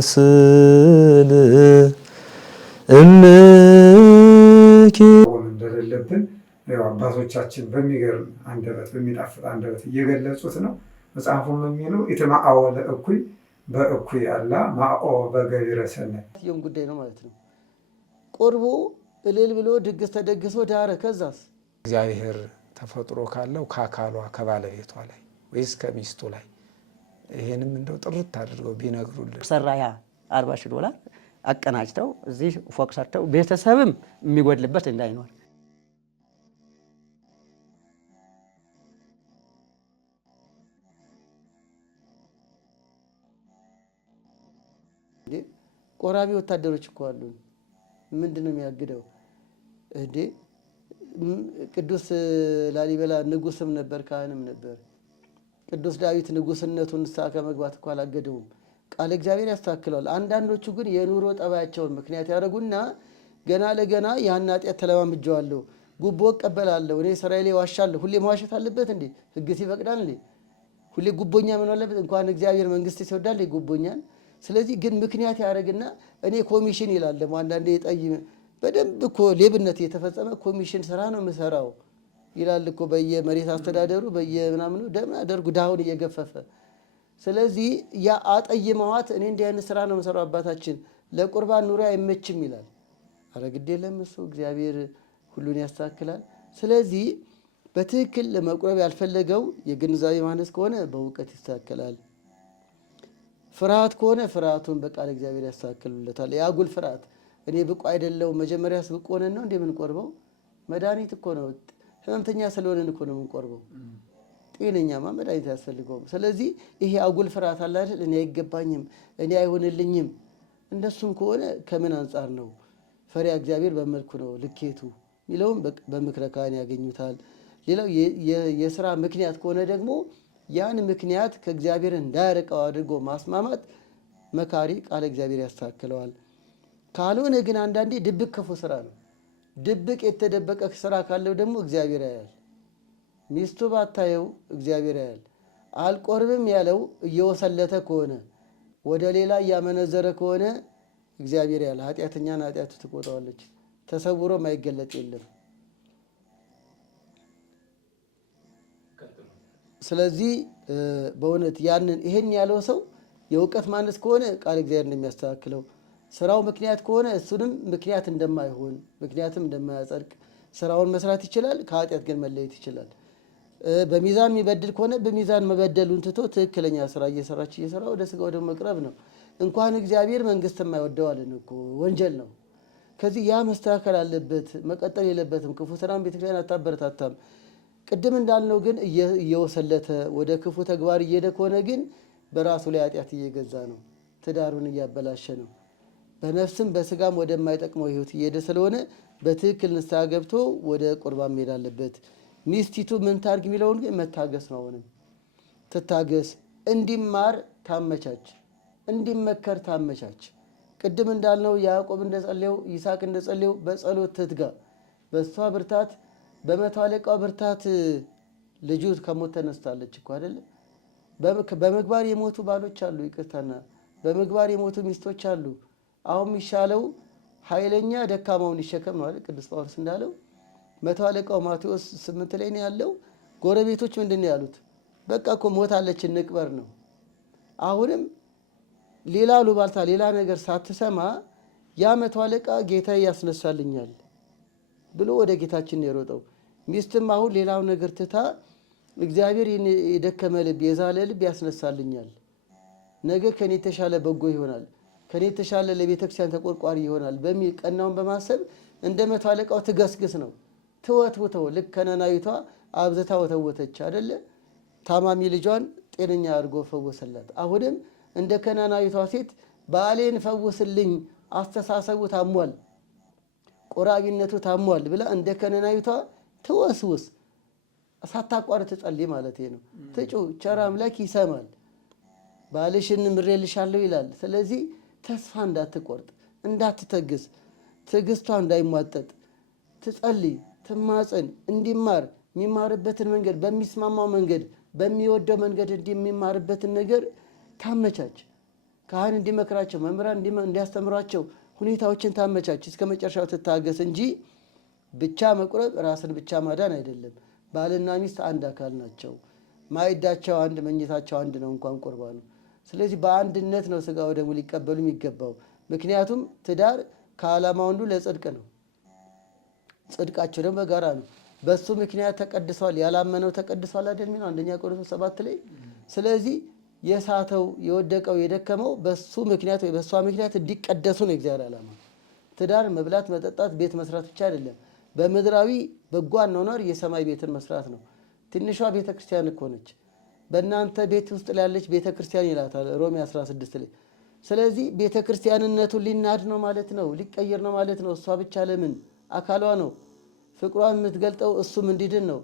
መስል እምኪ እንደሌለብን አባቶቻችን በሚገርም አንደበት በሚጣፍጥ አንደበት እየገለጹት ነው። መጽሐፉም የሚለው ኢትማአወ ለእኩይ በእኩይ አላ ማኦ በገቢረ ሰናይ የም ጉዳይ ነው ማለት ነው። ቆርቦ እልል ብሎ ድግስ ተደግሶ ዳረ። ከዛስ እግዚአብሔር ተፈጥሮ ካለው ከአካሏ ከባለቤቷ ላይ ወይስ ከሚስቱ ላይ ይሄንም እንደው ጥርት አድርገው ቢነግሩልን። ሰራያ $40,000 አቀናጅተው እዚህ ፎቅ ሰርተው ቤተሰብም የሚጎድልበት እንዳይኖር ቆራቢ ወታደሮች እኮ አሉ። ምንድነው የሚያግደው እንዴ? ቅዱስ ላሊበላ ንጉስም ነበር ካህንም ነበር። ቅዱስ ዳዊት ንጉስነቱን ሳከ መግባት እኮ አላገደውም። ቃል እግዚአብሔር ያስተካክለዋል። አንዳንዶቹ ግን የኑሮ ጠባያቸውን ምክንያት ያደርጉና ገና ለገና ያን ኃጢአት ተለማምጄዋለሁ፣ ጉቦ እቀበላለሁ፣ እኔ እስራኤሌ ዋሻለሁ። ሁሌ መዋሸት አለበት እንዴ? ህግስ ይፈቅዳል እንዴ? ሁሌ ጉቦኛ ምን አለበት? እንኳን እግዚአብሔር መንግስት ይወዳል ጉቦኛን። ስለዚህ ግን ምክንያት ያደርግና እኔ ኮሚሽን ይላል። ደግሞ አንዳንዴ የጠይ በደንብ እኮ ሌብነት የተፈጸመ ኮሚሽን ስራ ነው የምሰራው ይላል እኮ በየመሬት አስተዳደሩ በየምናምኑ ደም አደርጉ ዳውን እየገፈፈ። ስለዚህ ያ አጠይመዋት እኔ እንዲህ አይነት ስራ ነው የምሰራው አባታችን ለቁርባን ኑሮ አይመችም ይላል። አረ ግድ የለም እሱ እግዚአብሔር ሁሉን ያስተካክላል። ስለዚህ በትክክል ለመቁረብ ያልፈለገው የግንዛቤ ማነስ ከሆነ በእውቀት ይስተካከላል። ፍርሃት ከሆነ ፍርሃቱን በቃል እግዚአብሔር ያስተካክሉለታል። የአጉል ፍርሃት እኔ ብቁ አይደለሁም መጀመሪያስ ብቁ ሆነን ነው እንደምንቆርበው? መድኃኒት እኮ ነው ህመምተኛ ስለሆነን እኮ ነው የምንቆርበው። ጤነኛማ መድኃኒት አያስፈልገውም። ስለዚህ ይሄ አጉል ፍርሃት አለ አይደል? እኔ አይገባኝም፣ እኔ አይሆንልኝም። እንደሱም ከሆነ ከምን አንጻር ነው? ፈሪያ እግዚአብሔር በመልኩ ነው ልኬቱ ሚለውም በምክረ ካህን ያገኙታል። ሌላው የሥራ ምክንያት ከሆነ ደግሞ ያን ምክንያት ከእግዚአብሔር እንዳያርቀው አድርጎ ማስማማት መካሪ ቃል እግዚአብሔር ያስተካክለዋል። ካልሆነ ግን አንዳንዴ ድብቅ ክፉ ስራ ነው። ድብቅ የተደበቀ ስራ ካለው ደግሞ እግዚአብሔር ያያል። ሚስቱ ባታየው እግዚአብሔር ያያል። አልቆርብም ያለው እየወሰለተ ከሆነ ወደ ሌላ እያመነዘረ ከሆነ እግዚአብሔር ያያል። ኃጢአተኛን ኃጢአቱ ትቆጣዋለች። ተሰውሮ ማይገለጥ የለም። ስለዚህ በእውነት ያንን ይሄን ያለው ሰው የእውቀት ማነስ ከሆነ ቃል እግዚአብሔር እንደሚያስተካክለው፣ ስራው ምክንያት ከሆነ እሱንም ምክንያት እንደማይሆን ምክንያትም እንደማያጸድቅ ስራውን መስራት ይችላል። ከኃጢአት ግን መለየት ይችላል። በሚዛን የሚበድል ከሆነ በሚዛን መበደሉን ትቶ ትክክለኛ ስራ እየሰራ ወደ ስጋ ወደ መቅረብ ነው። እንኳን እግዚአብሔር መንግስት የማይወደዋልን እኮ ወንጀል ነው። ከዚህ ያ መስተካከል አለበት፣ መቀጠል የለበትም። ክፉ ስራን ቤተክርስቲያን አታበረታታም። ቅድም እንዳልነው ግን እየወሰለተ ወደ ክፉ ተግባር እየሄደ ከሆነ ግን በራሱ ላይ ኃጢአት እየገዛ ነው፣ ትዳሩን እያበላሸ ነው። በነፍስም በስጋም ወደማይጠቅመው ህይወት እየሄደ ስለሆነ በትክክል ንስሐ ገብቶ ወደ ቁርባን መሄድ አለበት። ሚስቲቱ ምን ታርግ የሚለውን ግን መታገስ ነው። አሁንም ትታገስ፣ እንዲማር ታመቻች፣ እንዲመከር ታመቻች። ቅድም እንዳልነው ያዕቆብ እንደጸለየው ይስሐቅ እንደጸለየው በጸሎት ትትጋ። በእሷ ብርታት በመቶ አለቃው ብርታት ልጁ ከሞት ተነስታለች እኮ አይደለ? በምግባር የሞቱ ባሎች አሉ፣ ይቅርታና በምግባር የሞቱ ሚስቶች አሉ። አሁን የሚሻለው ኃይለኛ ደካማውን ይሸከም ነው አይደል? ቅዱስ ጳውሎስ እንዳለው መቶ አለቃው ማቴዎስ 8 ላይ ነው ያለው። ጎረቤቶች ምንድን ነው ያሉት? በቃ እኮ ሞታለች እንቅበር ነው። አሁንም ሌላ ሉባልታ ሌላ ነገር ሳትሰማ ያ መቶ አለቃ ጌታ ያስነሳልኛል ብሎ ወደ ጌታችን የሮጠው። ሚስትም አሁን ሌላው ነገር ትታ እግዚአብሔር የደከመ ልብ የዛለ ልብ ያስነሳልኛል፣ ነገ ከኔ የተሻለ በጎ ይሆናል፣ ከኔ የተሻለ ለቤተክርስቲያን ተቆርቋሪ ይሆናል በሚል ቀናውን በማሰብ እንደ መቶ አለቃው ትገስግስ ነው። ትወትውተው ልክ ከነናዊቷ አብዝታ ወተወተች አይደለ? ታማሚ ልጇን ጤነኛ አድርጎ ፈወሰላት። አሁንም እንደ ከነናዊቷ ሴት ባሌን ፈውስልኝ፣ አስተሳሰቡ ታሟል፣ ቆራቢነቱ ታሟል ብላ እንደ ከነናዊቷ ትወስውስ፣ ሳታቋርጥ ትጸልይ ማለት ነው። ትጩ ቸር አምላክ ይሰማል፣ ባልሽን ምሬልሻለሁ ይላል። ስለዚህ ተስፋ እንዳትቆርጥ፣ እንዳትተግስ፣ ትዕግስቷ እንዳይሟጠጥ ትጸልይ፣ ትማጸን፣ እንዲማር የሚማርበትን መንገድ በሚስማማው መንገድ በሚወደው መንገድ የሚማርበትን ነገር ታመቻች። ካህን እንዲመክራቸው፣ መምህራን እንዲያስተምሯቸው ሁኔታዎችን ታመቻች። እስከ መጨረሻው ትታገስ እንጂ ብቻ መቁረብ ራስን ብቻ ማዳን አይደለም። ባልና ሚስት አንድ አካል ናቸው። ማዕዳቸው አንድ፣ መኝታቸው አንድ ነው እንኳን ቁርባኑ። ስለዚህ በአንድነት ነው ስጋ ወደሙ ሊቀበሉ የሚገባው። ምክንያቱም ትዳር ከዓላማው አንዱ ለጽድቅ ነው። ጽድቃቸው ደግሞ በጋራ ነው። በሱ ምክንያት ተቀድሷል። ያላመነው ተቀድሷል አይደል የሚለው አንደኛ ቆሮንቶስ 7 ላይ። ስለዚህ የሳተው የወደቀው የደከመው በሱ ምክንያት ወይ በሷ ምክንያት እንዲቀደሱ ነው የእግዚአብሔር ዓላማ። ትዳር መብላት፣ መጠጣት፣ ቤት መስራት ብቻ አይደለም። በምድራዊ በጎ አኗኗር የሰማይ ቤትን መስራት ነው። ትንሿ ቤተ ክርስቲያን እኮ ነች። በእናንተ ቤት ውስጥ ላይ ያለች ቤተ ክርስቲያን ይላታል ሮሜ 16 ላይ። ስለዚህ ቤተ ክርስቲያንነቱን ሊናድ ነው ማለት ነው፣ ሊቀየር ነው ማለት ነው። እሷ ብቻ ለምን አካሏ ነው። ፍቅሯን የምትገልጠው እሱም እንዲድን ነው።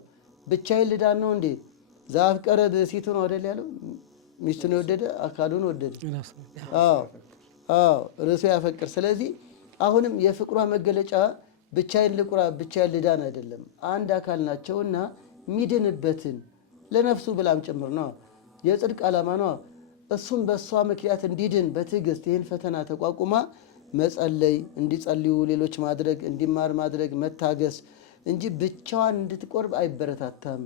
ብቻዬን ልዳን ነው እንዴ? ዘአፍቀረ ብእሲቱ ነው አይደል ያለው? ሚስቱን የወደደ አካሉን ወደደ። አዎ ርዕሱ ያፈቅር። ስለዚህ አሁንም የፍቅሯ መገለጫ ብቻዬን ልቁራ ብቻዬን ልዳን አይደለም። አንድ አካል ናቸውና ሚድንበትን ለነፍሱ ብላም ጭምር ነው። የጽድቅ ዓላማ ነው። እሱም በእሷ ምክንያት እንዲድን በትዕግስት ይህን ፈተና ተቋቁማ መጸለይ፣ እንዲጸልዩ ሌሎች ማድረግ፣ እንዲማር ማድረግ፣ መታገስ እንጂ ብቻዋን እንድትቆርብ አይበረታታም።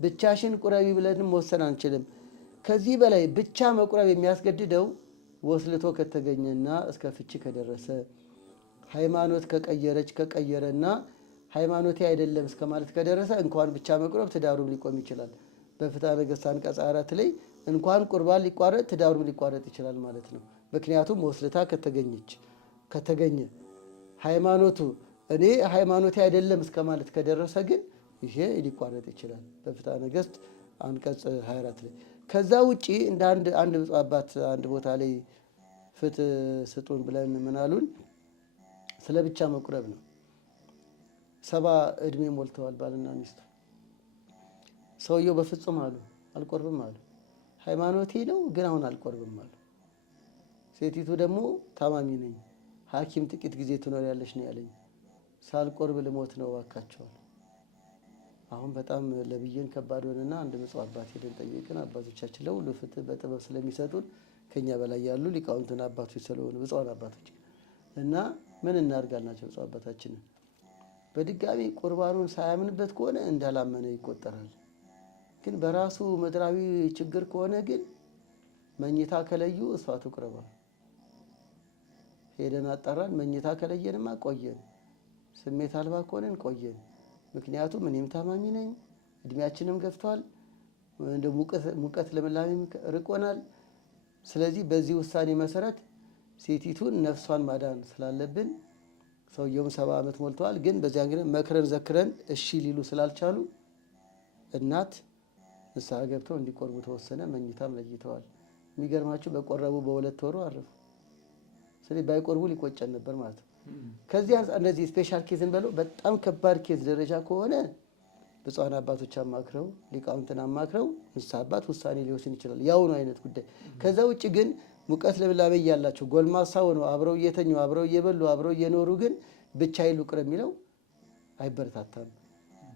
ብቻሽን ቁረቢ ብለንም መወሰን አንችልም። ከዚህ በላይ ብቻ መቁረብ የሚያስገድደው ወስልቶ ከተገኘና እስከ ፍቺ ከደረሰ፣ ሃይማኖት ከቀየረና ሃይማኖቴ አይደለም እስከ ማለት ከደረሰ እንኳን ብቻ መቁረብ ትዳሩም ሊቆም ይችላል። በፍትሐ ነገሥት አንቀጽ 4 ላይ እንኳን ቁርባን ሊቋረጥ ትዳሩም ሊቋረጥ ይችላል ማለት ነው። ምክንያቱም ወስልታ ከተገኘ ሃይማኖቱ እኔ ሃይማኖቴ አይደለም እስከ ማለት ከደረሰ ግን ይሄ ሊቋረጥ ይችላል በፍትሐ ነገሥት አንቀጽ 24 ላይ። ከዛ ውጪ እንደ አንድ ብፁዕ አባት አንድ ቦታ ላይ ፍትህ ስጡን ብለን ምናሉን ስለ ብቻ መቁረብ ነው። 70 ዕድሜ ሞልተዋል ባልና ሚስቱ። ሰውየው በፍጹም አሉ አልቆርብም አሉ። ሃይማኖቴ ነው ግን አሁን አልቆርብም አሉ። ሴቲቱ ደግሞ ታማሚ ነኝ፣ ሐኪም ጥቂት ጊዜ ትኖሪያለሽ ነው ያለኝ፣ ሳልቆርብ ልሞት ነው እባካቸዋል። አሁን በጣም ለብዬን ከባድ ሆነና አንድ ብፁዕ አባት ሄደን ጠየቅን። አባቶቻችን ለሁሉ ፍትህ በጥበብ ስለሚሰጡን ከኛ በላይ ያሉ ሊቃውንትን አባቶች ስለሆኑ ብፁዓን አባቶች እና ምን እናድርጋልናቸው ብፁዕ አባታችንን በድጋሚ ቁርባኑን ሳያምንበት ከሆነ እንዳላመነ ይቆጠራል። ግን በራሱ ምድራዊ ችግር ከሆነ ግን መኝታ ከለዩ እሷ ትቁረባ። ሄደን አጣራን። መኝታ ከለየንማ ቆየን፣ ስሜት አልባ ከሆነን ቆየን። ምክንያቱም እኔም ታማሚ ነኝ፣ እድሜያችንም ገፍቷል፣ እንደ ሙቀት ልምላሜም ርቆናል። ስለዚህ በዚህ ውሳኔ መሰረት ሴቲቱን ነፍሷን ማዳን ስላለብን ሰውየውም 70 ዓመት ሞልተዋል። ግን በዚያን ግን መክረን ዘክረን እሺ ሊሉ ስላልቻሉ እናት ንስሐ ገብተው እንዲቆርቡ ተወሰነ። መኝታም ለይተዋል። የሚገርማችሁ በቆረቡ በ2 ወሩ አረፉ። ስለዚህ ባይቆርቡ ሊቆጨን ነበር ማለት ነው። ከዚህ እንደዚህ ስፔሻል ኬዝ እንበለው በጣም ከባድ ኬዝ ደረጃ ከሆነ ብፁዓን አባቶች አማክረው ሊቃውንትን አማክረው ንስሐ አባት ውሳኔ ሊወስን ይችላል። ያው ነው አይነት ጉዳይ። ከዛ ውጭ ግን ሙቀት ልምላሜ ያላቸው ጎልማሳ ሆነው አብረው እየተኙ አብረው እየበሉ አብረው እየኖሩ ግን ብቻዬን ልቁረብ የሚለው አይበረታታም።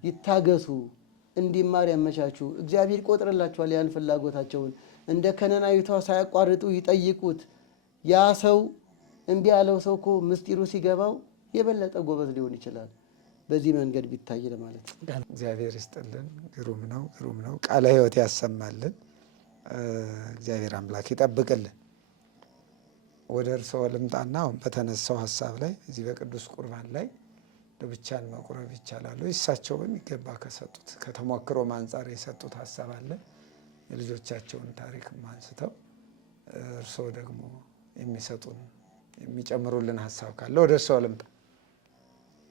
ይታገሱ፣ እንዲማር ያመቻቹ። እግዚአብሔር ይቆጥርላቸዋል ያን ፍላጎታቸውን። እንደ ከነናዊቷ ሳያቋርጡ ይጠይቁት። ያ ሰው እምቢ ያለው ሰው እኮ ምስጢሩ ሲገባው የበለጠ ጎበዝ ሊሆን ይችላል። በዚህ መንገድ ቢታይ ለማለት ነው። እግዚአብሔር ይስጥልን። ግሩም ነው፣ ግሩም ነው። ቃለ ሕይወት ያሰማልን። እግዚአብሔር አምላክ ይጠብቅልን። ወደ እርስዎ ልምጣና አሁን በተነሳው ሀሳብ ላይ እዚህ በቅዱስ ቁርባን ላይ ብቻን መቁረብ ይቻላሉ? እሳቸው በሚገባ ከሰጡት ከተሞክሮ አንጻር የሰጡት ሀሳብ አለ። የልጆቻቸውን ታሪክ አንስተው እርስዎ ደግሞ የሚሰጡን የሚጨምሩልን ሀሳብ ካለ ወደ እርስዎ ልምጣ።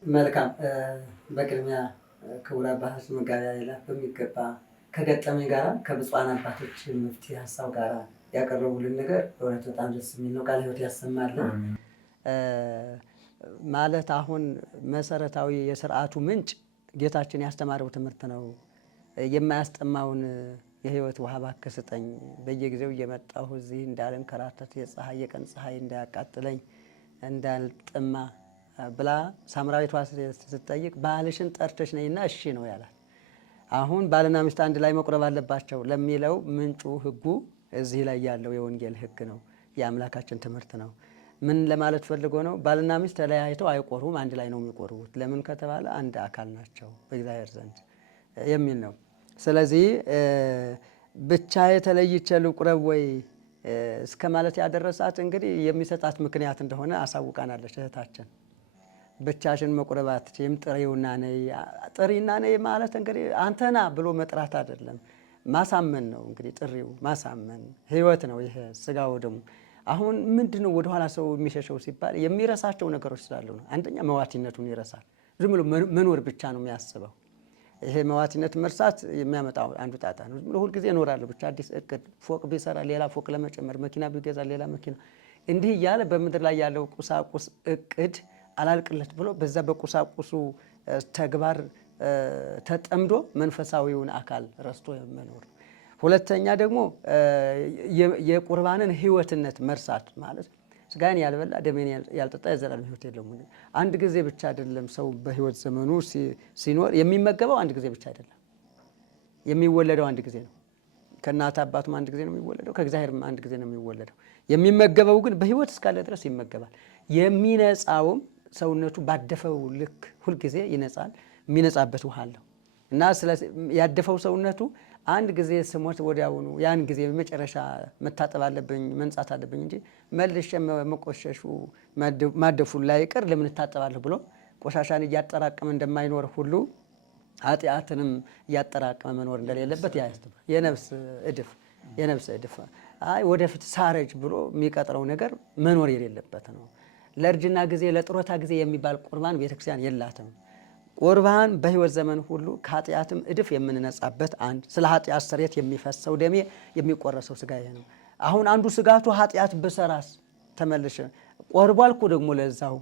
መልካም። በቅድሚያ ክቡር አባታችን መጋቢያ ሌላ በሚገባ ከገጠመኝ ጋራ ከብፁዓን አባቶች መፍትሄ ሀሳብ ጋራ ያቀረቡልን ነገር በእውነት በጣም ደስ የሚል ነው። ቃለ ሕይወት ያሰማልን። ማለት አሁን መሰረታዊ የስርዓቱ ምንጭ ጌታችን ያስተማረው ትምህርት ነው። የማያስጠማውን የህይወት ውሃ እባክህ ስጠኝ፣ በየጊዜው እየመጣሁ እዚህ እንዳልንከራተት የቀን ፀሐይ እንዳያቃጥለኝ እንዳልጠማ ብላ ሳምራዊቷ ስትጠይቅ ባልሽን ጠርተሽ ነይና እሺ ነው ያላት። አሁን ባልና ሚስት አንድ ላይ መቁረብ አለባቸው ለሚለው ምንጩ ሕጉ እዚህ ላይ ያለው የወንጌል ሕግ ነው፣ የአምላካችን ትምህርት ነው። ምን ለማለት ፈልጎ ነው? ባልና ሚስት ተለያይተው አይቆርቡም፣ አንድ ላይ ነው የሚቆርቡት። ለምን ከተባለ አንድ አካል ናቸው በእግዚአብሔር ዘንድ የሚል ነው። ስለዚህ ብቻ የተለይቼ ልቁረብ ወይ እስከ ማለት ያደረሳት እንግዲህ የሚሰጣት ምክንያት እንደሆነ አሳውቃናለች እህታችን። ብቻሽን መቁረብ አትችይም፣ ጥሪውና ነይ። ጥሪና ነይ ማለት እንግዲህ አንተና ብሎ መጥራት አይደለም፣ ማሳመን ነው። እንግዲህ ጥሪው ማሳመን ህይወት ነው። ይሄ ስጋው ደግሞ አሁን ምንድነው ወደኋላ ሰው የሚሸሸው ሲባል የሚረሳቸው ነገሮች ስላሉ ነው። አንደኛ መዋቲነቱን ይረሳል። ዝም ብሎ መኖር ብቻ ነው የሚያስበው። ይሄ መዋቲነት መርሳት የሚያመጣው አንዱ ጣጣ ነው። ዝም ብሎ ሁልጊዜ እኖራለሁ ብቻ፣ አዲስ እቅድ፣ ፎቅ ቢሰራ ሌላ ፎቅ ለመጨመር፣ መኪና ቢገዛ ሌላ መኪና፣ እንዲህ እያለ በምድር ላይ ያለው ቁሳቁስ እቅድ አላልቅለት ብሎ በዛ በቁሳቁሱ ተግባር ተጠምዶ መንፈሳዊውን አካል ረስቶ መኖር። ሁለተኛ ደግሞ የቁርባንን ህይወትነት መርሳት ማለት ስጋዬን ያልበላ ደሜን ያልጠጣ የዘላለም ህይወት የለውም። አንድ ጊዜ ብቻ አይደለም ሰው በህይወት ዘመኑ ሲኖር የሚመገበው፣ አንድ ጊዜ ብቻ አይደለም የሚወለደው፣ አንድ ጊዜ ነው። ከእናት አባቱም አንድ ጊዜ ነው የሚወለደው፣ ከእግዚአብሔርም አንድ ጊዜ ነው የሚወለደው። የሚመገበው ግን በህይወት እስካለ ድረስ ይመገባል። የሚነጻውም ሰውነቱ ባደፈው ልክ ሁልጊዜ ይነጻል። የሚነጻበት ውሃ አለው እና ያደፈው ሰውነቱ አንድ ጊዜ ስሞት ወዲያውኑ ያን ጊዜ መጨረሻ መታጠብ አለብኝ መንጻት አለብኝ እንጂ መልሼ መቆሸሹ ማደፉን ላይ ቀር ለምን እታጠባለሁ ብሎ ቆሻሻን እያጠራቀመ እንደማይኖር ሁሉ ኃጢአትንም እያጠራቀመ መኖር እንደሌለበት ያስተምራል። የነፍስ እድፍ ወደፊት ሳረጅ ብሎ የሚቀጥረው ነገር መኖር የሌለበት ነው። ለእርጅና ጊዜ ለጥሮታ ጊዜ የሚባል ቁርባን ቤተክርስቲያን የላትም። ቁርባን በህይወት ዘመን ሁሉ ከኃጢአትም እድፍ የምንነጻበት አንድ ስለ ኃጢአት ስርየት የሚፈሰው ደሜ የሚቆረሰው ስጋዬ ነው። አሁን አንዱ ስጋቱ ኃጢአት ብሰራስ ተመልሼ ቆርቧል እኮ ደግሞ ለዛው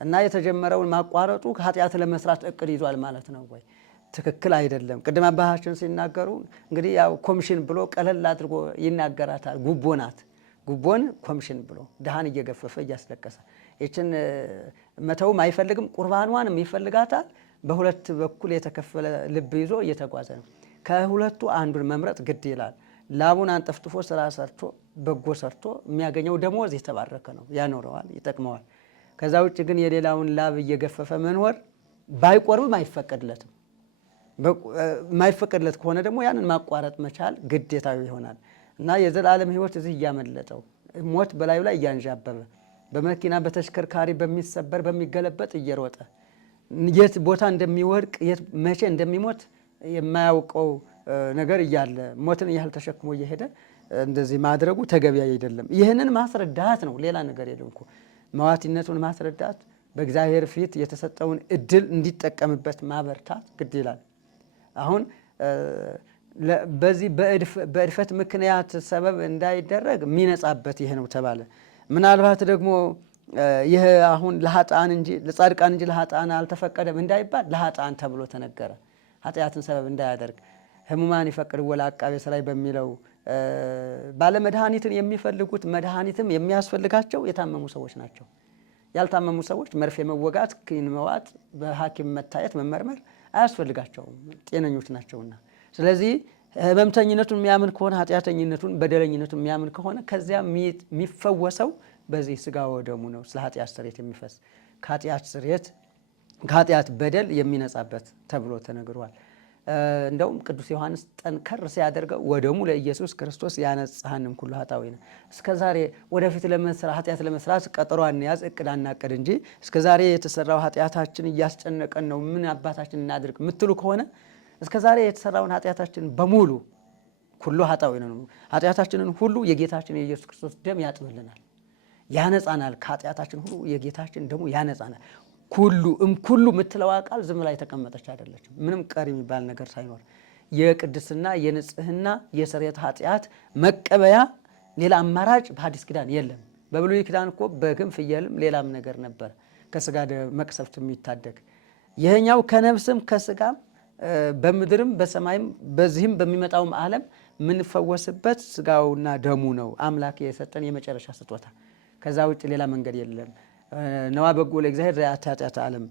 እና የተጀመረውን ማቋረጡ ከኃጢአት ለመስራት እቅድ ይዟል ማለት ነው ወይ? ትክክል አይደለም። ቅድም አባታችን ሲናገሩ እንግዲህ ያው ኮሚሽን ብሎ ቀለል አድርጎ ይናገራታል። ጉቦ ናት። ጉቦን ኮሚሽን ብሎ ድሃን እየገፈፈ እያስለቀሰ ይችን መተውም አይፈልግም፣ ቁርባኗንም ይፈልጋታል። በሁለት በኩል የተከፈለ ልብ ይዞ እየተጓዘ ነው። ከሁለቱ አንዱን መምረጥ ግድ ይላል። ላቡን አንጠፍጥፎ ስራ ሰርቶ በጎ ሰርቶ የሚያገኘው ደሞዝ የተባረከ ነው፣ ያኖረዋል፣ ይጠቅመዋል። ከዛ ውጭ ግን የሌላውን ላብ እየገፈፈ መኖር ባይቆርብም አይፈቀድለትም። የማይፈቀድለት ከሆነ ደግሞ ያንን ማቋረጥ መቻል ግዴታዊ ይሆናል እና የዘላለም ሕይወት እዚህ እያመለጠው ሞት በላዩ ላይ እያንዣበበ በመኪና በተሽከርካሪ በሚሰበር በሚገለበጥ እየሮጠ የት ቦታ እንደሚወድቅ የት መቼ እንደሚሞት የማያውቀው ነገር እያለ ሞትን ያህል ተሸክሞ እየሄደ እንደዚህ ማድረጉ ተገቢ አይደለም። ይህንን ማስረዳት ነው፣ ሌላ ነገር የለም እኮ። መዋቲነቱን ማስረዳት፣ በእግዚአብሔር ፊት የተሰጠውን እድል እንዲጠቀምበት ማበርታት ግድ ይላል። አሁን በዚህ በእድፈት ምክንያት ሰበብ እንዳይደረግ የሚነጻበት ይሄ ነው ተባለ። ምናልባት ደግሞ ይህ አሁን ለኃጥአን እንጂ ለጻድቃን እንጂ ለኃጥአን አልተፈቀደም እንዳይባል ለኃጥአን ተብሎ ተነገረ። ኃጢአትን ሰበብ እንዳያደርግ ህሙማን ይፈቅድ ወላ አቃቤ ሥራይ በሚለው ባለመድኃኒትን የሚፈልጉት መድኃኒትም የሚያስፈልጋቸው የታመሙ ሰዎች ናቸው። ያልታመሙ ሰዎች መርፌ መወጋት፣ ክኒን መዋጥ፣ በሐኪም መታየት መመርመር አያስፈልጋቸውም፣ ጤነኞች ናቸውና። ስለዚህ ህመምተኝነቱን የሚያምን ከሆነ ኃጢአተኝነቱን በደለኝነቱን የሚያምን ከሆነ ከዚያ የሚፈወሰው በዚህ ስጋ ወደሙ ነው። ስለ ኃጢአት ስርየት የሚፈስ ከኃጢአት በደል የሚነጻበት ተብሎ ተነግሯል። እንደውም ቅዱስ ዮሐንስ ጠንከር ሲያደርገው ወደሙ ለኢየሱስ ክርስቶስ ያነጽሐንም ኩሉ ኃጣውኢነ። እስከዛሬ ወደፊት ኃጢአት ለመስራት ቀጠሮ አንያዝ፣ እቅድ አናቅድ እንጂ እስከዛሬ የተሰራው ኃጢአታችን እያስጨነቀን ነው፣ ምን አባታችን እናድርግ የምትሉ ከሆነ እስከዛሬ የተሰራውን ኃጢአታችን በሙሉ ኩሉ ኃጣውኢነ ነው፣ ኃጢአታችንን ሁሉ የጌታችን የኢየሱስ ክርስቶስ ደም ያጥብልናል፣ ያነጻናል። ከኃጢአታችን ሁሉ የጌታችን ደሙ ያነጻናል። ኩሉ የምትለዋ ቃል ዝም ላይ ተቀመጠች አይደለችም። ምንም ቀሪ የሚባል ነገር ሳይኖር የቅድስና የንጽህና የስርየት ኃጢአት መቀበያ ሌላ አማራጭ በሐዲስ ኪዳን የለም። በብሉይ ኪዳን እኮ በግም ፍየልም ሌላም ነገር ነበር ከስጋ መቅሰፍት የሚታደግ። ይሄኛው ከነፍስም ከስጋም በምድርም በሰማይም በዚህም በሚመጣውም ዓለም የምንፈወስበት ስጋውና ደሙ ነው፣ አምላክ የሰጠን የመጨረሻ ስጦታ። ከዛ ውጭ ሌላ መንገድ የለም። ነዋ በጎ ለእግዚአብሔር ዘያትት ኃጢአተ ዓለም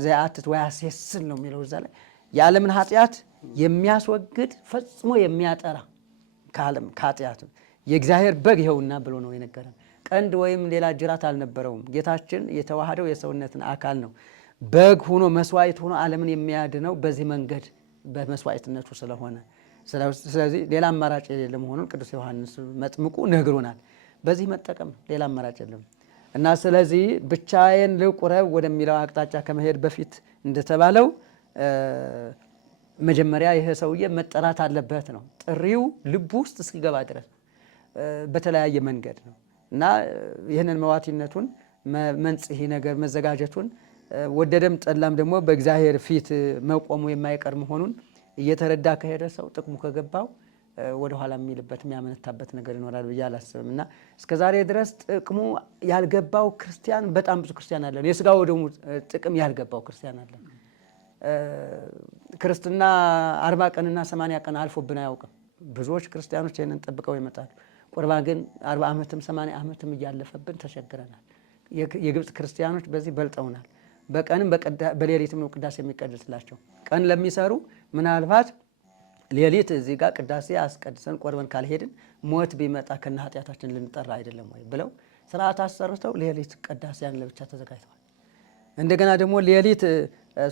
ዘያትት ወያሴስል ነው የሚለው እዛ ላይ። የዓለምን ኃጢአት የሚያስወግድ ፈጽሞ የሚያጠራ ከዓለም ከኃጢአት የእግዚአብሔር በግ ይኸውና ብሎ ነው የነገረን። ቀንድ ወይም ሌላ ጅራት አልነበረውም። ጌታችን የተዋህደው የሰውነትን አካል ነው። በግ ሆኖ መስዋዕት ሆኖ ዓለምን የሚያድነው በዚህ መንገድ በመስዋዕትነቱ ስለሆነ፣ ስለዚህ ሌላ አማራጭ የሌለ መሆኑን ቅዱስ ዮሐንስ መጥምቁ ነግሮናል። በዚህ መጠቀም ሌላ አማራጭ የለም እና ስለዚህ ብቻዬን ልቁረብ ወደሚለው አቅጣጫ ከመሄድ በፊት እንደተባለው መጀመሪያ ይሄ ሰውዬ መጠራት አለበት ነው። ጥሪው ልቡ ውስጥ እስኪገባ ድረስ በተለያየ መንገድ ነው እና ይህንን መዋቲነቱን መንጽሔ ነገር መዘጋጀቱን ወደደም ጠላም ደግሞ በእግዚአብሔር ፊት መቆሙ የማይቀር መሆኑን እየተረዳ ከሄደ ሰው ጥቅሙ ከገባው ወደኋላ የሚልበት የሚያመነታበት ነገር ይኖራል ብዬ አላስብም። እና እስከዛሬ ድረስ ጥቅሙ ያልገባው ክርስቲያን በጣም ብዙ ክርስቲያን አለን። የስጋ ወደሙ ጥቅም ያልገባው ክርስቲያን አለን። ክርስትና 40 ቀንና 80 ቀን አልፎብን አያውቅም። ብዙዎች ክርስቲያኖች ይህንን ጠብቀው ይመጣሉ። ቁርባን ግን 40 ዓመትም 80 ዓመትም እያለፈብን ተቸግረናል። የግብፅ ክርስቲያኖች በዚህ በልጠውናል። በቀንም በሌሊትም ነው ቅዳሴ የሚቀድስላቸው። ቀን ለሚሰሩ ምናልባት ሌሊት እዚህ ጋር ቅዳሴ አስቀድሰን ቆርበን ካልሄድን ሞት ቢመጣ ከነ ኃጢአታችን ልንጠራ አይደለም ወይ ብለው ስርዓት አሰርተው ሌሊት ቅዳሴያን ለብቻ ተዘጋጅተዋል። እንደገና ደግሞ ሌሊት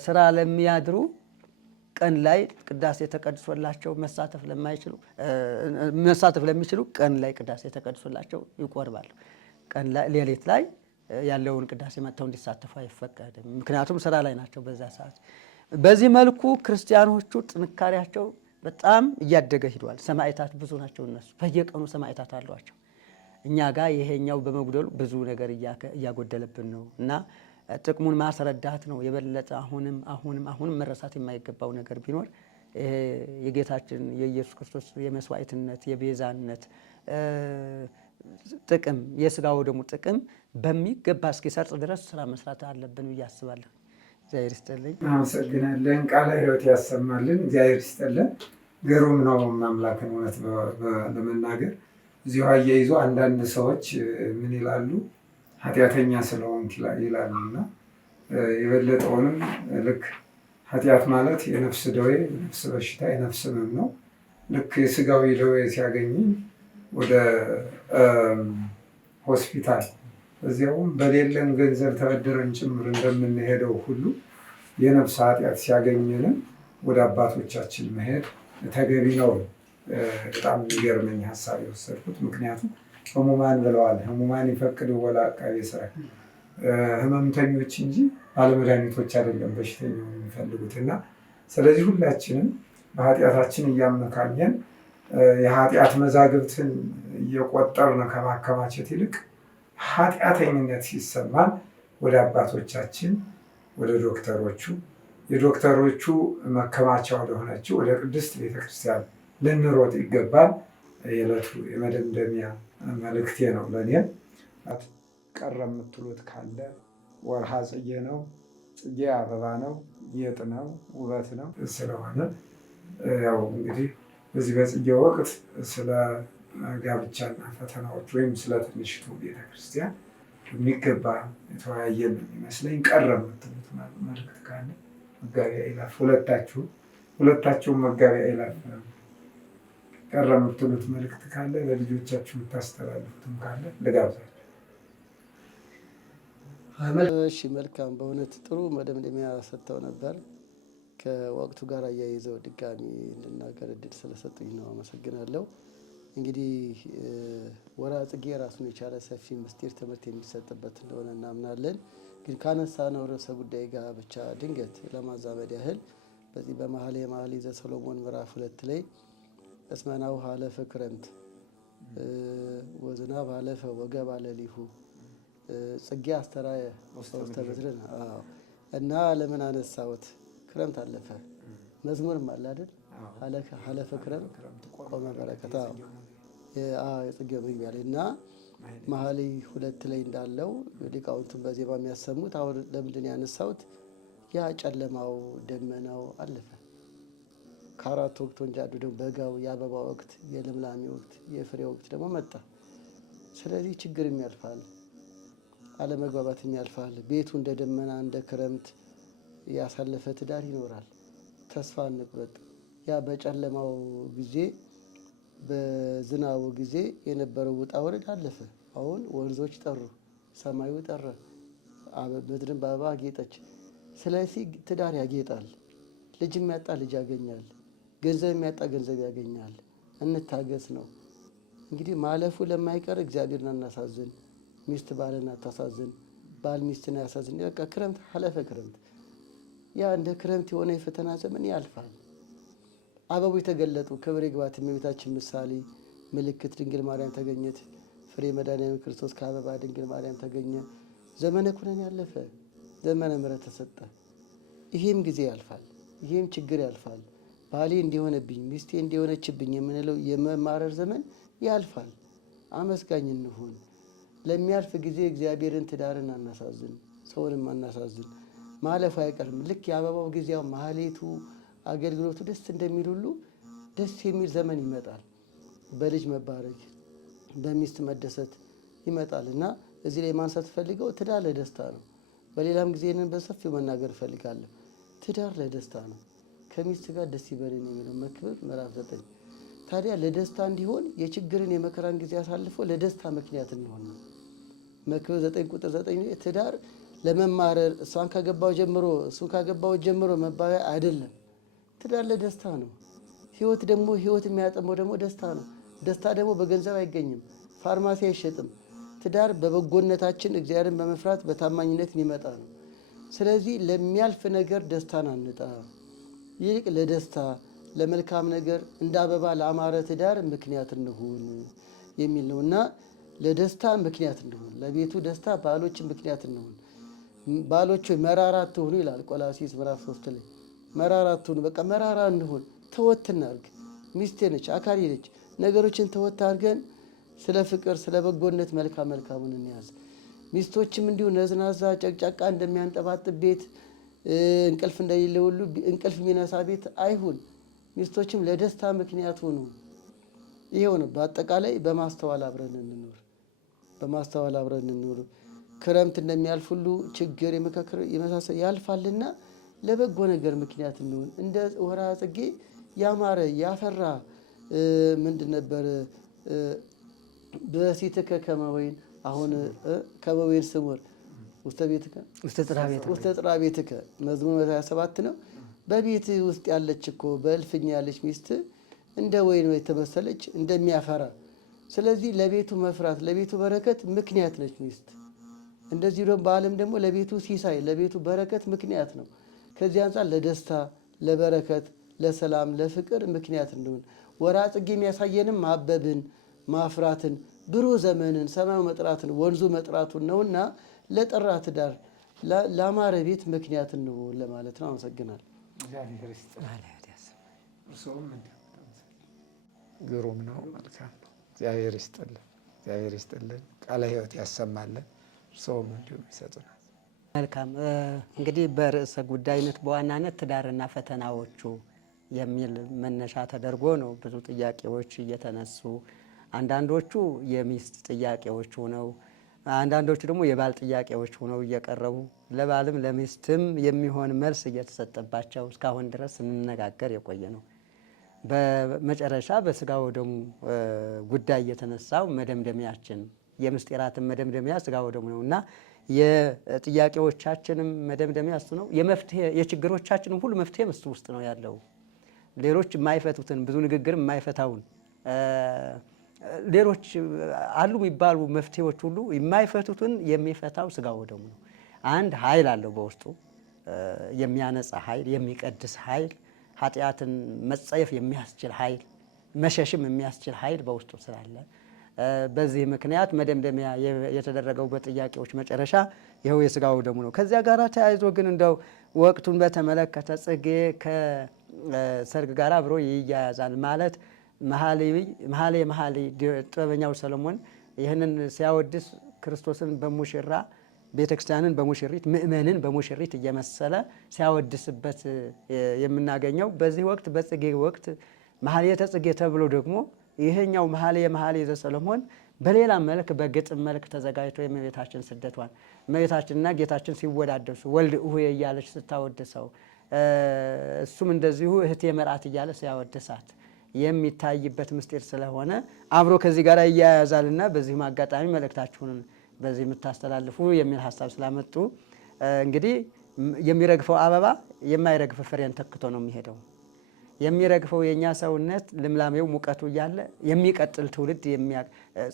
ስራ ለሚያድሩ ቀን ላይ ቅዳሴ ተቀድሶላቸው መሳተፍ ለሚችሉ ቀን ላይ ቅዳሴ ተቀድሶላቸው ይቆርባሉ። ቀን ላይ ሌሊት ላይ ያለውን ቅዳሴ መጥተው እንዲሳተፉ አይፈቀድም። ምክንያቱም ስራ ላይ ናቸው በዛ ሰዓት። በዚህ መልኩ ክርስቲያኖቹ ጥንካሬያቸው በጣም እያደገ ሂዷል። ሰማዕታት ብዙ ናቸው። እነሱ በየቀኑ ሰማዕታት አሏቸው። እኛ ጋር ይሄኛው በመጉደሉ ብዙ ነገር እያጎደለብን ነው እና ጥቅሙን ማስረዳት ነው የበለጠ። አሁንም መረሳት የማይገባው ነገር ቢኖር የጌታችን የኢየሱስ ክርስቶስ የመስዋዕትነት የቤዛነት ጥቅም የስጋው ደግሞ ጥቅም በሚገባ እስኪሰርጽ ድረስ ስራ መስራት አለብን ብዬ አስባለሁ። እግዚአብሔር ይስጥልኝ። አመሰግናለን። ቃለ ሕይወት ያሰማልን። እግዚአብሔር ይስጥልን። ግሩም ነው ማምላክን እውነት ለመናገር እዚሁ አያይዞ አንዳንድ ሰዎች ምን ይላሉ? ኃጢአተኛ ስለሆንክ ይላሉ እና የበለጠውንም ልክ ኃጢአት ማለት የነፍስ ደዌ፣ የነፍስ በሽታ፣ የነፍስ ህመም ነው። ልክ የስጋዊ ደዌ ሲያገኝኝ ወደ ሆስፒታል እዚያውም በሌለን ገንዘብ ተበድረን ጭምር እንደምንሄደው ሁሉ የነፍስ ኃጢአት ሲያገኘንም ወደ አባቶቻችን መሄድ ተገቢ ነው። በጣም የሚገርመኝ ሀሳብ የወሰድኩት ምክንያቱም ህሙማን ብለዋል። ህሙማን ይፈቅድ ወላ አቃቤ ሥራይ፣ ህመምተኞች እንጂ ባለመድኃኒቶች አይደለም በሽተኛው የሚፈልጉት እና ስለዚህ ሁላችንም በኃጢአታችን እያመካኘን የኃጢአት መዛግብትን እየቆጠርን ከማከማቸት ይልቅ ኃጢአተኝነት ሲሰማን ወደ አባቶቻችን ወደ ዶክተሮቹ የዶክተሮቹ መከማቻ ወደሆነችው ወደ ቅድስት ቤተክርስቲያን ልንሮጥ ይገባል። የዕለቱ የመደምደሚያ መልእክቴ ነው። ለእኔም ቀረ የምትሉት ካለ ወርሃ ጽጌ ነው። ጽጌ አበባ ነው፣ ጌጥ ነው፣ ውበት ነው ስለሆነ ያው እንግዲህ በዚህ በጽጌ ወቅት ስለ ጋብቻና ፈተናዎች ወይም ስለ ትንሽቱ ቤተክርስቲያን የሚገባ የተወያየን ይመስለኝ። ቀረ የምትሉት መልእክት ካለ መጋቢ አእላፍ ሁለታችሁም መጋቢ አእላፍ ቀረ የምትሉት መልእክት ካለ ለልጆቻችሁ የምታስተላልፉትም ካለ ልጋብዛችሁ። እሺ፣ መልካም። በእውነት ጥሩ መደምደሚያ ሰጥተው ነበር። ከወቅቱ ጋር አያይዘው ድጋሚ እንድናገር እድል ስለሰጡኝ ነው፣ አመሰግናለሁ። እንግዲህ ወርሃ ጽጌ ራሱን የቻለ ሰፊ ምስጢር ትምህርት የሚሰጥበት እንደሆነ እናምናለን። ግን ካነሳነው ርዕሰ ጉዳይ ጋር ብቻ ድንገት ለማዛመድ ያህል በዚህ በመኃልየ ዘሰሎሞን ምዕራፍ 2 ላይ እስመናው ሀለፈ ክረምት ወዝናብ ሀለፈ ወገባ ሌሊሁ ጽጌ አስተርአየ ውስተ ምድርነ እና ለምን አነሳሁት? ክረምት አለፈ፣ መዝሙርም አለ አይደል? ሀለፈ ክረምት ቆመ በረከት የጽጌው መግቢያ ላይ እና መኃልየ 2 ላይ እንዳለው ሊቃውንቱን በዜማ የሚያሰሙት። አሁን ለምንድን ያነሳሁት? ያ ጨለማው ደመናው አለፈ። ከአራቱ ወቅቶች አንዱ ደግሞ በጋው የአበባ ወቅት፣ የልምላሜ ወቅት፣ የፍሬ ወቅት ደግሞ መጣ። ስለዚህ ችግርም ያልፋል፣ አለመግባባትም ያልፋል። ቤቱ እንደ ደመና እንደ ክረምት ያሳለፈ ትዳር ይኖራል። ተስፋ እንቁረጥ። ያ በጨለማው ጊዜ በዝናቡ ጊዜ የነበረው ውጣ ውረድ አለፈ። አሁን ወንዞች ጠሩ፣ ሰማዩ ጠራ፣ ምድርን በአበባ አጌጠች። ስለዚህ ትዳር ያጌጣል። ልጅ የሚያጣ ልጅ ያገኛል። ገንዘብ የሚያጣ ገንዘብ ያገኛል። እንታገስ ነው እንግዲህ። ማለፉ ለማይቀር እግዚአብሔርን አናሳዝን፣ ሚስት ባልን አታሳዝን፣ ባል ሚስትን አያሳዝን። በቃ ክረምት አለፈ። ክረምት ያ እንደ ክረምት የሆነ የፈተና ዘመን ያልፋል። አበቡ የተገለጡ ክብር ይግባት እመቤታችን ምሳሌ ምልክት ድንግል ማርያም ተገኘት። ፍሬ መድኃኒዓለም ክርስቶስ ከአበባ ድንግል ማርያም ተገኘ። ዘመነ ኩነኔ ያለፈ፣ ዘመነ ምሕረት ተሰጠ። ይሄም ጊዜ ያልፋል። ይሄም ችግር ያልፋል። ባሌ እንዲሆነብኝ ሚስቴ እንዲሆነችብኝ የምንለው የመማረር ዘመን ያልፋል። አመስጋኝ እንሁን። ለሚያልፍ ጊዜ እግዚአብሔርን ትዳርን አናሳዝን፣ ሰውንም አናሳዝን። ማለፉ አይቀርም። ልክ የአበባው ጊዜው ማህሌቱ አገልግሎቱ ደስ እንደሚል ሁሉ ደስ የሚል ዘመን ይመጣል። በልጅ መባረክ፣ በሚስት መደሰት ይመጣል እና እዚህ ላይ ማንሳት ፈልገው ትዳር ለደስታ ነው። በሌላም ጊዜ ይህንን በሰፊው መናገር እፈልጋለሁ። ትዳር ለደስታ ነው። ከሚስት ጋር ደስ ይበልን የሚለው መክብብ ምዕራፍ 9። ታዲያ ለደስታ እንዲሆን የችግርን የመከራን ጊዜ አሳልፎ ለደስታ ምክንያት እንሆን ነው። መክብብ 9 ቁጥር 9 ትዳር ለመማረር እሷን ካገባው ጀምሮ እሱን ካገባው ጀምሮ መባቢያ አይደለም። ትዳር ለደስታ ነው። ህይወት ደግሞ ህይወት የሚያጠመው ደግሞ ደስታ ነው። ደስታ ደግሞ በገንዘብ አይገኝም፣ ፋርማሲ አይሸጥም። ትዳር በበጎነታችን እግዚአብሔርን በመፍራት በታማኝነት የሚመጣ ነው። ስለዚህ ለሚያልፍ ነገር ደስታን አንጣ፣ ይልቅ ለደስታ ለመልካም ነገር እንደ አበባ ለአማረ ትዳር ምክንያት እንሁን የሚል ነው እና ለደስታ ምክንያት እንሁን፣ ለቤቱ ደስታ ባሎች ምክንያት እንሁን። ባሎች መራራ አትሁኑ ይላል ቆላስይስ ምዕራፍ 3 ላይ። መራራ አትሁኑ፣ በቃ መራራ እንሁን፣ ተወት እናድርግ። ሚስቴ ነች፣ አካሌ ነች። ነገሮችን ተወት አድርገን ስለ ፍቅር ስለ በጎነት መልካም መልካሙን እንያዝ። ሚስቶችም እንዲሁ ነዝናዛ ጨቅጫቃ እንደሚያንጠባጥብ ቤት እንቅልፍ እንደሌለ ሁሉ እንቅልፍ የሚነሳ ቤት አይሁን። ሚስቶችም ለደስታ ምክንያት ሆኑ። ይሄው ነው። በአጠቃላይ በማስተዋል አብረን እንኖር፣ በማስተዋል አብረን እንኖር። ክረምት እንደሚያልፍ ሁሉ ችግር የመሳሰል ያልፋልና ለበጎ ነገር ምክንያት እንሆን። እንደ ወርሃ ጽጌ ያማረ ያፈራ ምንድን ነበር? በሲትከ ከመ ወይን አሁን ከመ ወይን ስሙር ውስተ ቤትከ ውስተ ጥራ ቤትከ መዝሙር 27 ነው። በቤት ውስጥ ያለች እኮ በእልፍኝ ያለች ሚስት እንደ ወይን የተመሰለች እንደሚያፈራ። ስለዚህ ለቤቱ መፍራት ለቤቱ በረከት ምክንያት ነች ሚስት። እንደዚህ ደግሞ በዓለም ደግሞ ለቤቱ ሲሳይ ለቤቱ በረከት ምክንያት ነው። ከዚህ አንጻር ለደስታ ለበረከት ለሰላም ለፍቅር ምክንያት እንደሆነ ወርሃ ጽጌ የሚያሳየንም ማበብን ማፍራትን ብሩህ ዘመንን ሰማዩ መጥራትን ወንዙ መጥራቱን ነውና ለጠራ ትዳር ለአማረ ቤት ምክንያት እንሆን ለማለት ነው። አመሰግናለሁ። ግሩም ነው። መልካም ነው። እግዚአብሔር ይስጥልን፣ እግዚአብሔር ይስጥልን፣ ቃለ ሕይወት ያሰማልን። እርስዎም እንዲሁም ይሰጡናል። መልካም እንግዲህ በርዕሰ ጉዳይነት በዋናነት ትዳርና ፈተናዎቹ የሚል መነሻ ተደርጎ ነው ብዙ ጥያቄዎች እየተነሱ፣ አንዳንዶቹ የሚስት ጥያቄዎች ሆነው አንዳንዶቹ ደግሞ የባል ጥያቄዎች ሆነው እየቀረቡ ለባልም ለሚስትም የሚሆን መልስ እየተሰጠባቸው እስካሁን ድረስ እንነጋገር የቆየ ነው። በመጨረሻ በስጋ ወደሙ ጉዳይ የተነሳው መደምደሚያችን የምስጢራትን መደምደሚያ ስጋ ወደሙ ነው እና የጥያቄዎቻችንም መደምደሚያ እሱ ነው። የችግሮቻችንም ሁሉ መፍትሄም እሱ ውስጥ ነው ያለው። ሌሎች የማይፈቱትን ብዙ ንግግር የማይፈታውን ሌሎች አሉ የሚባሉ መፍትሄዎች ሁሉ የማይፈቱትን የሚፈታው ስጋ ወደሙ ነው። አንድ ኃይል አለው በውስጡ የሚያነጻ ኃይል፣ የሚቀድስ ኃይል፣ ኃጢአትን መጸየፍ የሚያስችል ኃይል፣ መሸሽም የሚያስችል ኃይል በውስጡ ስላለ በዚህ ምክንያት መደምደሚያ የተደረገው በጥያቄዎች መጨረሻ ይኸው የስጋው ደሙ ነው። ከዚያ ጋር ተያይዞ ግን እንደው ወቅቱን በተመለከተ ጽጌ ከሰርግ ጋር አብሮ ይያያዛል ማለት መኃልየ ጥበበኛው ሰሎሞን ይህንን ሲያወድስ ክርስቶስን በሙሽራ ቤተክርስቲያንን በሙሽሪት ምእመንን በሙሽሪት እየመሰለ ሲያወድስበት የምናገኘው በዚህ ወቅት በጽጌ ወቅት መኃልየ ጽጌ ተብሎ ደግሞ ይሄኛው መኃልየ ዘሰሎሞን በሌላ መልክ በግጥም መልክ ተዘጋጅቶ የእመቤታችን ስደቷን እመቤታችንና ጌታችን ሲወዳደሱ ወልድ እሁየ እያለች ስታወድሰው እሱም እንደዚሁ እህቴ መርዓት እያለ ሲያወድሳት የሚታይበት ምስጢር ስለሆነ አብሮ ከዚህ ጋር እያያዛልና በዚህም አጋጣሚ መልእክታችሁን በዚህ የምታስተላልፉ የሚል ሀሳብ ስላመጡ እንግዲህ የሚረግፈው አበባ የማይረግፍ ፍሬን ተክቶ ነው የሚሄደው። የሚረግፈው የኛ ሰውነት ልምላሜው ሙቀቱ እያለ የሚቀጥል ትውልድ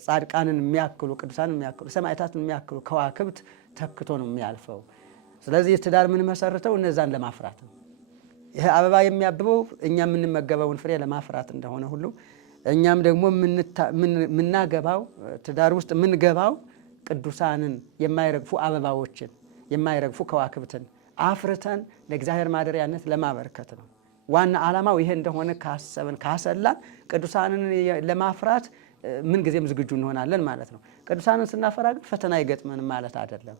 ጻድቃንን የሚያክሉ ቅዱሳንን የሚያክሉ ሰማዕታትን የሚያክሉ ከዋክብት ተክቶ ነው የሚያልፈው። ስለዚህ ትዳር ምን መሰርተው እነዛን ለማፍራት ነው። ይሄ አበባ የሚያብበው እኛ የምንመገበውን ፍሬ ለማፍራት እንደሆነ ሁሉ እኛም ደግሞ የምናገባው ትዳር ውስጥ የምንገባው ቅዱሳንን የማይረግፉ አበባዎችን የማይረግፉ ከዋክብትን አፍርተን ለእግዚአብሔር ማደሪያነት ለማበርከት ነው። ዋና ዓላማው ይሄ እንደሆነ ካሰብን ካሰላን ቅዱሳንን ለማፍራት ምን ጊዜም ዝግጁ እንሆናለን ማለት ነው። ቅዱሳንን ስናፈራ ግን ፈተና ይገጥመን ማለት አይደለም።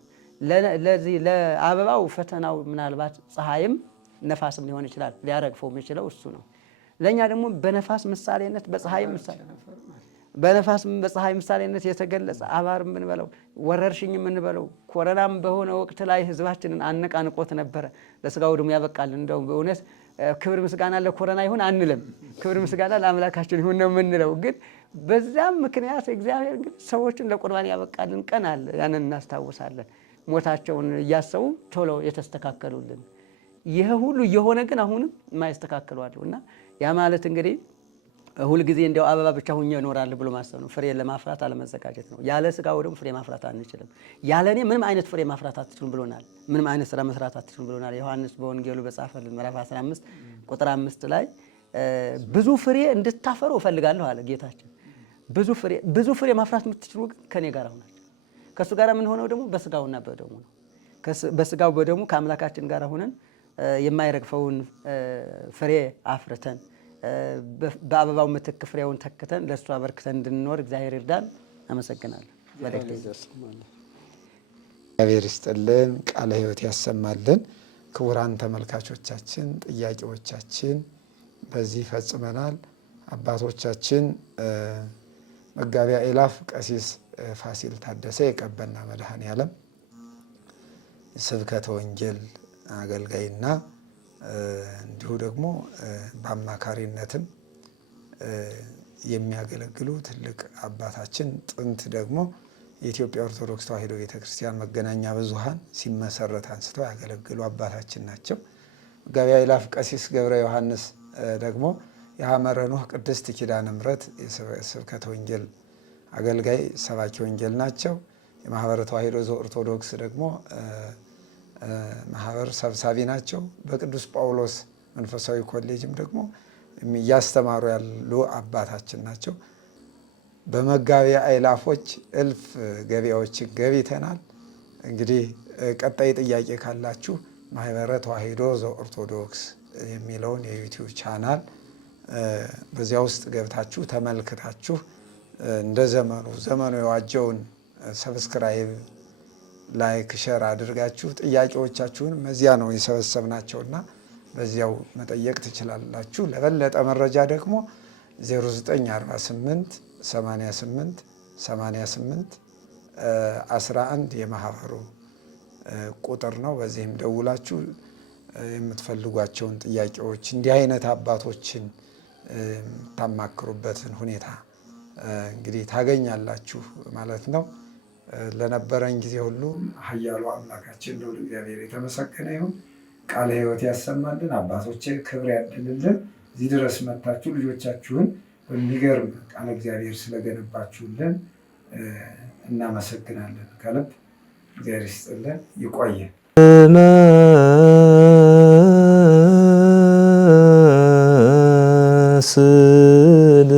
ለዚህ ለአበባው ፈተናው ምናልባት ፀሐይም ነፋስም ሊሆን ይችላል። ሊያረግፈው የሚችለው እሱ ነው። ለእኛ ደግሞ በነፋስ ምሳሌነት በፀሐይ ምሳሌ በነፋስም በፀሐይ ምሳሌነት የተገለጸ አባርም ብንበለው ወረርሽኝ የምንበለው ኮረናም በሆነ ወቅት ላይ ህዝባችንን አነቃንቆት ነበረ። ለስጋው ደግሞ ያበቃል። እንደው በእውነት ክብር ምስጋና ለኮረና ይሁን አንልም። ክብር ምስጋና ለአምላካችን ይሁን ነው የምንለው። ግን በዛም ምክንያት እግዚአብሔር ግን ሰዎችን ለቁርባን ያበቃልን ቀን አለ። ያንን እናስታውሳለን። ሞታቸውን እያሰቡ ቶሎ የተስተካከሉልን። ይሄ ሁሉ እየሆነ ግን አሁንም የማይስተካከሉ አሉ እና ያ ማለት እንግዲህ ሁልጊዜ እንዲያው አበባ ብቻ ሁኜ እኖራለሁ ብሎ ማሰብ ነው። ፍሬ ለማፍራት አለመዘጋጀት ነው። ያለ ስጋው ደግሞ ፍሬ ማፍራት አንችልም። ያለ እኔ ምንም አይነት ፍሬ ማፍራት አትችሉም ብሎናል። ምንም አይነት ስራ መስራት አትችሉም ብሎናል። ዮሐንስ በወንጌሉ በጻፈልን ምዕራፍ 15 ቁጥር 5 ላይ ብዙ ፍሬ እንድታፈሩ እፈልጋለሁ አለ ጌታችን። ብዙ ፍሬ ማፍራት የምትችሉ ግን ከኔ ጋር ሆናችሁ። ከእሱ ጋር ምን ሆነው ደግሞ በስጋውና በደሙ ነው። በስጋው በደሙ ከአምላካችን ጋር ሆነን የማይረግፈውን ፍሬ አፍርተን በአበባው ምትክ ፍሬውን ተክተን ለእሱ አበርክተን እንድንኖር እግዚአብሔር ይርዳን። አመሰግናለሁ። እግዚአብሔር ይስጥልን፣ ቃለ ሕይወት ያሰማልን። ክቡራን ተመልካቾቻችን ጥያቄዎቻችን በዚህ ፈጽመናል። አባቶቻችን መጋቢ አእላፍ ቀሲስ ፋሲል ታደሰ የቀበና መድኃኔዓለም ስብከተ ወንጌል አገልጋይና እንዲሁ ደግሞ በአማካሪነትም የሚያገለግሉ ትልቅ አባታችን ጥንት ደግሞ የኢትዮጵያ ኦርቶዶክስ ተዋሕዶ ቤተክርስቲያን መገናኛ ብዙኃን ሲመሰረት አንስተው ያገለግሉ አባታችን ናቸው። መጋቢ አእላፍ ቀሲስ ገብረ ዮሐንስ ደግሞ የሐመረ ኖህ ቅድስት ኪዳነ ምሕረት የስብከተ ወንጌል አገልጋይ ሰባኪ ወንጌል ናቸው። የማህበረ ተዋሕዶ ዘኦርቶዶክስ ደግሞ ማህበር ሰብሳቢ ናቸው። በቅዱስ ጳውሎስ መንፈሳዊ ኮሌጅም ደግሞ እያስተማሩ ያሉ አባታችን ናቸው። በመጋቢ አእላፎች እልፍ ገቢያዎችን ገቢተናል። እንግዲህ ቀጣይ ጥያቄ ካላችሁ ማህበረ ተዋሕዶ ዘኦርቶዶክስ የሚለውን የዩቲዩብ ቻናል በዚያ ውስጥ ገብታችሁ ተመልክታችሁ እንደ ዘመኑ የዋጀውን ሰብስክራይብ፣ ላይክ፣ ሸር አድርጋችሁ ጥያቄዎቻችሁን በዚያ ነው የሰበሰብናቸውና በዚያው መጠየቅ ትችላላችሁ። ለበለጠ መረጃ ደግሞ 0948 88 88 11 የማህበሩ ቁጥር ነው። በዚህም ደውላችሁ የምትፈልጓቸውን ጥያቄዎች እንዲህ አይነት አባቶችን ታማክሩበትን ሁኔታ እንግዲህ ታገኛላችሁ ማለት ነው። ለነበረን ጊዜ ሁሉ ኃያሉ አምላካችን ልዑል እግዚአብሔር የተመሰገነ ይሁን። ቃለ ሕይወት ያሰማልን። አባቶቼ ክብር ያድልልን። እዚህ ድረስ መጥታችሁ ልጆቻችሁን በሚገርም ቃለ እግዚአብሔር ስለገነባችሁልን እናመሰግናለን። ከልብ እግዚአብሔር ይስጥልን። ይቆየን። ስል